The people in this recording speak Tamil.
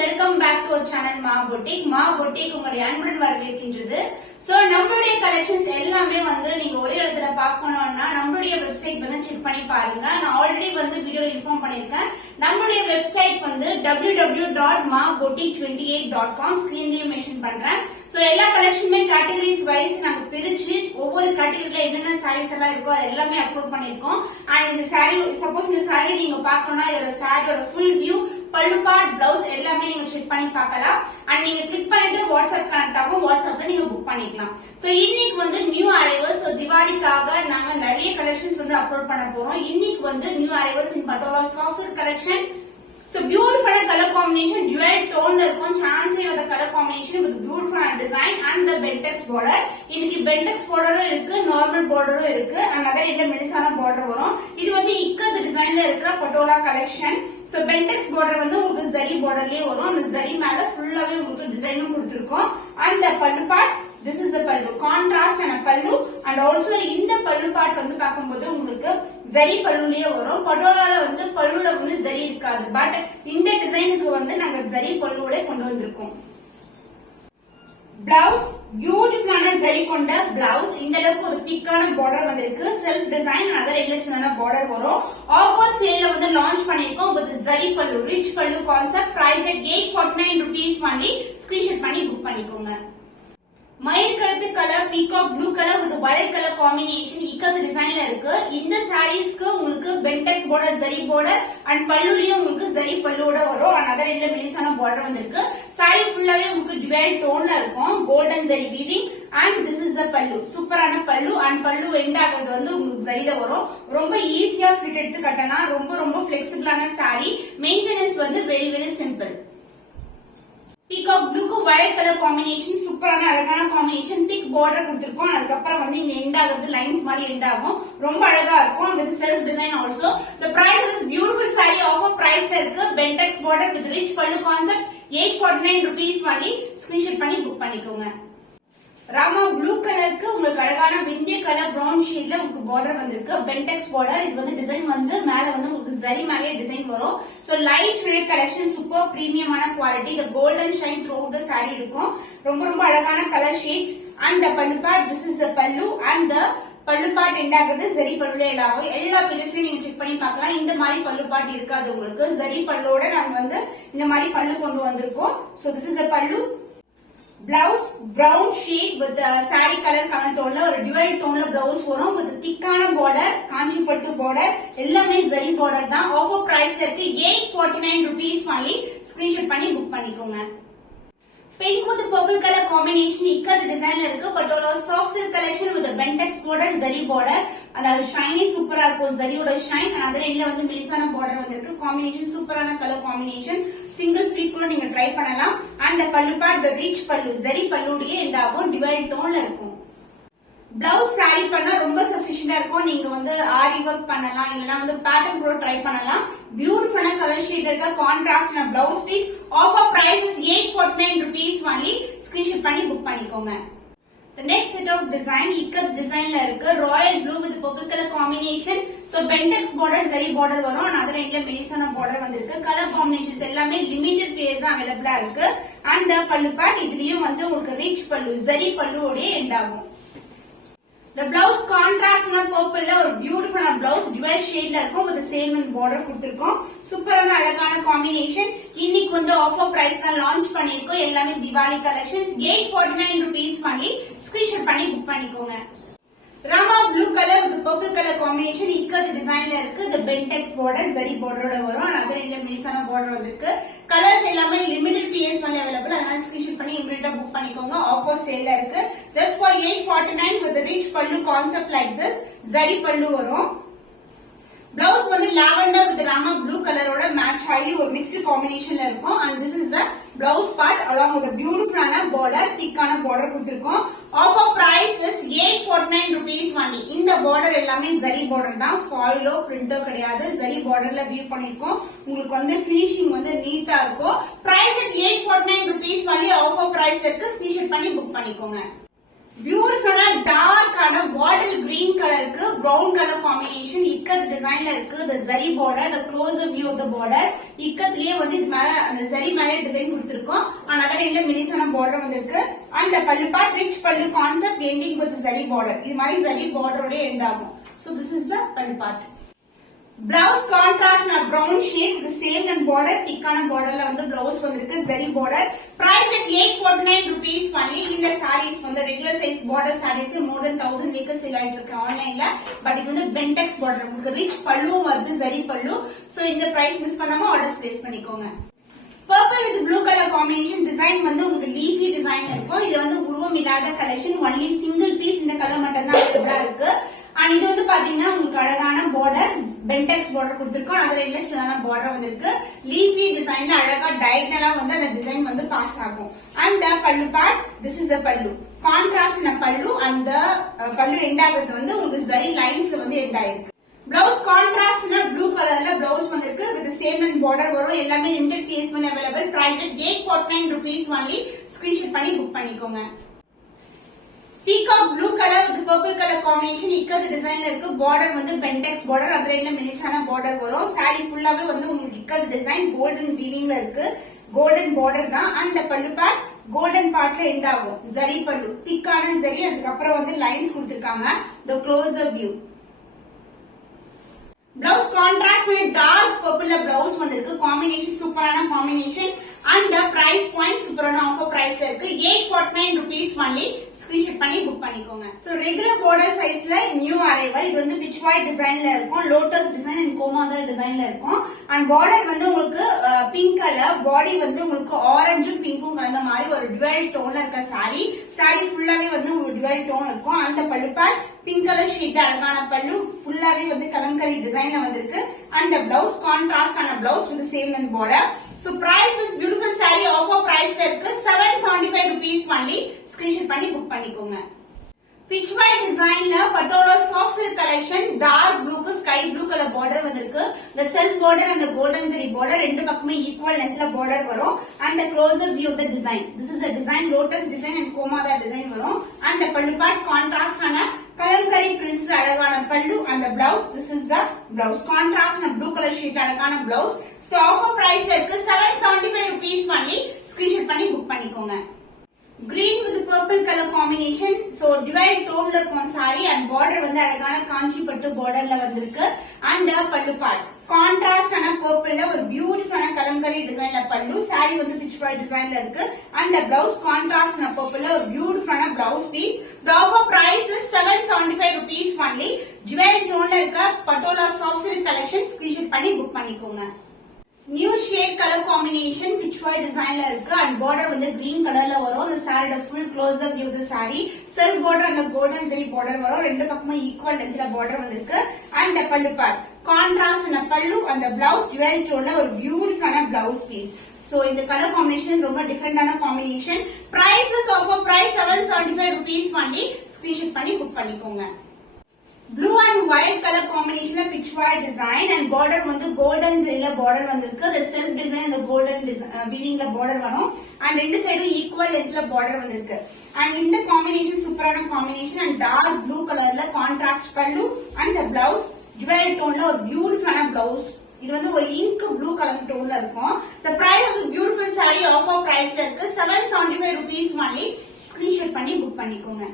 welcome back to our channel Ma Boutique. Ma Boutique உங்களுடைய அன்புடன் வரவேற்கின்றது. சோ நம்மளுடைய கலெக்ஷன்ஸ் எல்லாமே வந்து நீங்க ஒரே இடத்துல பார்க்கணும்னா நம்மளுடைய வெப்சைட் வந்து செக் பண்ணி பாருங்க. நான் ஆல்ரெடி வந்து வீடியோல இன்ஃபார்ம் பண்ணிருக்கேன். நம்மளுடைய வெப்சைட் வந்து www.maboutique28.com ஸ்கிரீன்லயே மென்ஷன் பண்றேன். சோ எல்லா கலெக்ஷனுமே கேட்டகரிஸ் வைஸ் நாங்க பிரிச்சு ஒவ்வொரு கேட்டகரியில என்னென்ன சாரீஸ் எல்லாம் இருக்கோ அது எல்லாமே அப்லோட் பண்ணிருக்கோம். அண்ட் இந்த சாரி சப்போஸ் இந்த சாரி நீங்க பார்க்கணும்னா இதோட சாரியோட ஃபுல் வியூ பல்லு பார்ட் பிளவுஸ் எல்லாமே நீங்க செக் பண்ணி பார்க்கலாம். அண்ட் நீங்க கிளிக் பண்ணிட்டு வாட்ஸ்அப் கனெக்ட் ஆகும். வாட்ஸ்அப்ல நீங்க புக் பண்ணிக்கலாம். சோ இன்னைக்கு வந்து நியூ அரைவல்ஸ். சோ திவாலிக்காக நாங்க நிறைய கலெக்ஷன்ஸ் வந்து அப்லோட் பண்ண போறோம். இன்னைக்கு வந்து new arrivals in Patola soft silk collection. So beautiful color combination, dual tone இருக்கும். சான்ஸ் இல்லாத colour combination with beautiful design and the bentex border. இன்னைக்கு bentex borderரும் இருக்கு, நார்மல் borderரும் இருக்கு. another இந்த மெலிசான border வரும். இது வந்து இக்கத் டிசைன்ல இருக்கிற patola collection. So bentex border வந்து உங்களுக்கு zari borderலயே வரும். அந்த zari மேல ஃபுல்லாவே உங்களுக்கு டிசைனும் கொடுத்திருக்கோம். and the pallu part, this is the pallu, contrast and pallu. and also இந்த pallu part வந்து பாக்கும்போது உங்களுக்கு zari palluலயே வரும். பட்டோலால வந்து பல்லுல வந்து zari இருக்காது. பட் இந்த டிசைனுக்கு வந்து நாங்க zari பல்லுவோட கொண்டு வந்திருக்கோம். பிளவுஸ் பியூட்டிஃபுல்லான zari கொண்ட பிளவுஸ். இந்த அளவுக்கு ஒரு திக்கான border வந்திருக்கு. செல்ஃப் டிசைன் அதர் எலிவேஷனான border வரும். ஆஃபர் சேல்ல வந்து லான்ச் பண்ணிருக்கோம் with zari pallu, rich pallu concept. price at 849 rupees only. Screenshot பண்ணி புக் பண்ணிக்கோங்க. மயில் கழுத்து colour peacock blue colour with violet colour combination ikat டிசைன்ல இருக்கு. இந்த சாரீஸ்க்கு உங்களுக்கு பென்டெக்ஸ் border zari border அண்ட் பல்லுலயும் உங்களுக்கு zari பல்லுவோட வரும். another இந்த மெலிசான border வந்திருக்கு. சாரி ஃபுல்லாவே உங்களுக்கு டிவைட் டோன்ல இருக்கும். Golden zari weaving and this is the pallu. சூப்பரான பல்லு அண்ட் பல்லு எண்ட் ஆகிறது வந்து உங்களுக்கு zariல வரும். ரொம்ப ஈஸியா ஃபிட் எடுத்து கட்டலாம். ரொம்ப ஃபிளெக்சிபிளான சாரி. மெயின்டெனன்ஸ் வந்து வெரி சிம்பிள். பீகாக் ப்ளூக்கு வயலட் கலர் காம்பினேஷன் சூப்பரான அழகான காம்பினேஷன். திக் border கொடுத்திருக்கோம். அதுக்கப்புறம் வந்து இங்க எண்ட் ஆகுறது லைன்ஸ் மாதிரி எண்ட் ஆகும். ரொம்ப அழகா இருக்கும். With self design also. the price is beautiful saree offer price இருக்கு. bentex border with rich pallu concept 849 rupees only. Screenshot பண்ணி புக் பண்ணிக்கோங்க. ராமா ப்ளூ கலருக்கு உங்களுக்கு அழகான விந்திய கலர் பிரவுன் ஷேட்ல உங்களுக்கு border வந்திருக்கு. bentex border. இது வந்து டிசைன் வந்து மேல வந்து உங்களுக்கு zari மேலே டிசைன் வரும். So light shade collection super பிரீமியமான quality. the golden shine throughout the saree இருக்கும். ரொம்ப அழகான colour shades. and the pallu part, this is the pallu and the பல்லு பார்ட் எண்ட் ஆகுறது zari பல்லுல எல்லாம் எல்லா பேஜஸ்லயும் நீங்க செக் பண்ணி பார்க்கலாம். இந்த மாதிரி பல்லு பார்ட் இருக்காது உங்களுக்கு. zari பல்லோட நாங்க வந்து இந்த மாதிரி பல்லு கொண்டு வந்திருக்கோம். So this is the pallu. Blouse brown shade with the saree color tone la ஒரு dual tone la blouse வரும். with thickana border, காஞ்சி பட்டு border எல்லாமே zari border தான். offer price ல இருக்கு 849 rupees only. ஸ்கிரீன்ஷாட் பண்ணி புக் பண்ணிக்கோங்க. pink with purple color combination ikat டிசைன்ல இருக்கு. Patola soft silk collection with bentex border, zari border. அதாவது ஷைனி சூப்பரா இருக்கும். zariயோட ஷைன் and அதே எண்ட்ல வந்து மெலிசான border வந்திருக்கு. காம்பினேஷன் சூப்பரான கலர் காம்பினேஷன். சிங்கிள் ஃபிளீட் கூட நீங்க ட்ரை பண்ணலாம். and the pallu part, the rich pallu, zari பல்லுடியே எண்ட் ஆகும். டிவைட் டோன்ல இருக்கும். பிளவுஸ் சாரி பண்ணா ரொம்ப சஃபிஷியன்டா இருக்கும். நீங்க வந்து ஆரி ஒர்க் பண்ணலாம், இல்லனா வந்து பேட்டர்ன் கூட ட்ரை பண்ணலாம். பியூட்டிஃபுல்லான கலர் ஷேட் இருக்க கான்ட்ராஸ்டான blouse piece. Offer price is 849 rupees only. Screenshot பண்ணி புக் பண்ணிக்கோங்க. The next set of design ikat டிசைன்ல இருக்கு. royal blue with purple color combination. so bentex border, zari border வரும். அதர எண்ட்ல மெலிசான border வந்திருக்கு. கலர் காம்பினேஷன்ஸ் எல்லாமே லிமிட்டட் பீஸ் தான் அவேலபிளா இருக்கு. and the pallu part, இதுலயும் வந்து உங்களுக்கு rich pallu, zari பல்லுவோட எண்ட் ஆகும். The blouse contrast na purple la ஒரு பியூட்டிஃபுல்லான blouse dual shade ல இருக்கும். with the same in border கொடுத்திருக்கோம். சூப்பரான அழகான காம்பினேஷன். இன்னைக்கு வந்து ஆஃபர் பிரைஸ் தான் லான்ச் பண்ணிருக்கோம். எல்லாமே Diwali collections 849 rupees only. Screenshot பண்ணி புக் பண்ணிக்கோங்க. Rama blue colour with purple color combination ikat டிசைன்ல இருக்கு. the bentex border, zari borderோட வரும். அதே இல்ல மெலிசான border வந்திருக்கு. கலர்ஸ் எல்லாமே லிமிட்டட் பீஸ் பண்ணி அவேலபிள். அதனால ஸ்கிரீன்ஷாட் பண்ணி இமிடியேட்டா புக் பண்ணிக்கோங்க. ஆஃபர் சேல்ல இருக்கு. just for 849 with the rich pallu concept like this. zari pallu வரும். பிளவுஸ் வந்து லாவெண்டர் with ராமா ப்ளூ கலரோட மேட்ச் ஆகி ஒரு மிக்ஸ்ட் காம்பினேஷன்ல இருக்கும். and this is the blouse part along with the beautiful border, thickana border கொடுத்திருக்கோம். offer price is 849 rupees only. இந்த border எல்லாமே zari border தான். ஃபாயிலோ பிரிண்டோ கிடையாது. zari borderல வியூ பண்ணிருக்கோம். உங்களுக்கு வந்து ஃபினிஷிங் வந்து நீட்டா இருக்கும். price at 849 rupees only. offer price இருக்கு. ஸ்கிரீன்ஷாட் பண்ணி புக் பண்ணிக்கோங்க. பியூட்டிஃபுல்லா டார்க்கான பாட்டில் கிரீன் கலருக்கு பிரவுன் கலர் காம்பினேஷன் இக்கத் டிசைன்ல இருக்கு. the zari border, the closer view of the border. இக்கத்லயே வந்து இது மேல அந்த zari மேல டிசைன் கொடுத்திருக்கோம். another end மினிசான border வந்திருக்கு. and the pallu part rich pallu concept ending with zari border. இது மாதிரி zari border ஓட end ஆகும். so this is the pallu part. Blouse contrast na brown shade with the same length border, thickana border la வந்து blouse வந்திருக்கு zari border. Price at 849 rupees only. இந்த sarees வந்து regular size border sarees more than 1000 meters sale ஆயிட்டு இருக்கு ஆன்லைன்ல. பட் இது வந்து bentex border, உங்களுக்கு rich பல்லு வந்து zari பல்லு. சோ இந்த price மிஸ் பண்ணாம ஆர்டர்ஸ் பிளேஸ் பண்ணிக்கோங்க. Purple with blue color combination design வந்து உங்களுக்கு leafy design இருக்கும். இது வந்து உருவம் இல்லாத collection, only single piece இந்த கலர் மட்டும் தான் அவைலபிளா இருக்கு. and இது வந்து பாத்தீங்கன்னா உங்களுக்கு அழகான border bentex border கொடுத்திருக்கோம். அதோட இல்லையான border வந்திருக்கு. leafy designல அழகா diagonal வந்து அந்த டிசைன் வந்து பாஸ் ஆகும். and the pallu part, this is a pallu contrast na pallu and the pallu end ஆகிறது வந்து உங்களுக்கு zari linesல வந்து end ஆயிருக்கு. blouse contrast na blue colorல blouse வந்திருக்கு. with the same length border வரும். எல்லாமே limited piece வந்து available. price at 849 rupees only. screenshot பண்ணி book பண்ணிக்கோங்க. Peacock blue color with purple color combination இக்கது டிசைன்ல இருக்கு. border வந்து bentex border, அதர இல்ல மினிசான border வரும். saree ஃபுல்லாவே வந்து உங்களுக்கு இக்கது டிசைன் golden weavingல இருக்கு. golden border தான். and the pallu part golden partல end ஆகும். zari pallu திக்கான zari, அதுக்கு அப்புறம் வந்து lines கொடுத்திருக்காங்க. the closer view. blouse contrast with dark purple blouse வந்திருக்கு. combination சூப்பரான combination and the price point சூப்பரான offer price இருக்கு. 849 rupees only. screenshot பண்ணி book பண்ணிக்கோங்க. so regular border sizeல new arrival. இது வந்து pitch white designல இருக்கும். lotus design and komadal designல இருக்கும். and border வந்து உங்களுக்கு pink color, body வந்து உங்களுக்கு orange பிங்க்கும் கலந்த மாதிரி ஒரு dual tone இருக்க saree. saree ஃபுல்லாவே வந்து ஒரு dual tone இருக்கும். அந்த pallu part pink color sheet அழகான பல்லு, ஃபுல்லாவே வந்து கலம்கரி டிசைன்ல வந்திருக்கு. and the blouse contrast ஆன blouse with the same length border. so price is beautiful saree offer price ல இருக்கு. 775 rupees only. screenshot பண்ணி book பண்ணிக்கோங்க. pitch white designல patola soft silk collection, dark blue க்கு sky blue color border வந்திருக்கு. the self border and the golden zari border ரெண்டு பக்கமே equal lengthல border வரும். and the closer view of the design, this is a design lotus design and komada design வரும். and the pallu part contrast ஆன கலம்கரி prints அழகான பல்லு. and the blouse, this is the blouse contrast ஆன blue color sheet அழகான blouse. so offer price இருக்கு. 775 rupees only. screenshot பண்ணி book பண்ணிக்கோங்க. green with purple color combination, so dual tone ல இருக்கும் saree and border வந்து அழகான காஞ்சி பட்டு borderல வந்திருக்கு. and pallu part contrast ஆன purple ல ஒரு beautiful கலம்கரி டிசைன்ல பல்லு. saree வந்து pitch white designல இருக்கு. and the blouse contrast ஆன purple ல ஒரு beautiful blouse piece. the offer price is 775 rupees only. dual tone ல இருக்க patola soft silk collection screenshot பண்ணி book பண்ணிக்கோங்க. new shade color combination pitch white designல இருக்கு. and border வந்து green colorல வரும். the saree full close up view the saree self border and the golden zari border வரும். ரெண்டு பக்கமும் equal lengthல border வந்திருக்கு. and the pallu part contrast and pallu and the blouse dual tone ஒரு beautiful blouse piece. so இந்த color combination ரொம்ப டிஃபரெண்டான combination. prices offer price 775 rupees only. screenshot பண்ணி book பண்ணிக்கோங்க. blue and white color combination pitch white design and border வந்து golden zari border வந்திருக்கு. the self design and the golden weaving border வரும். and ரெண்டு சைடும் equal lengthல border வந்திருக்கு. and இந்த combination சூப்பரான combination and dark blue colorல contrast pallu and the blouse dual toneல ஒரு beautiful blouse. இது வந்து ஒரு ink blue color toneல இருக்கும். the price of the beautiful saree offer price இருக்கு. 775 rupees only. screenshot பண்ணி book பண்ணிக்கோங்க.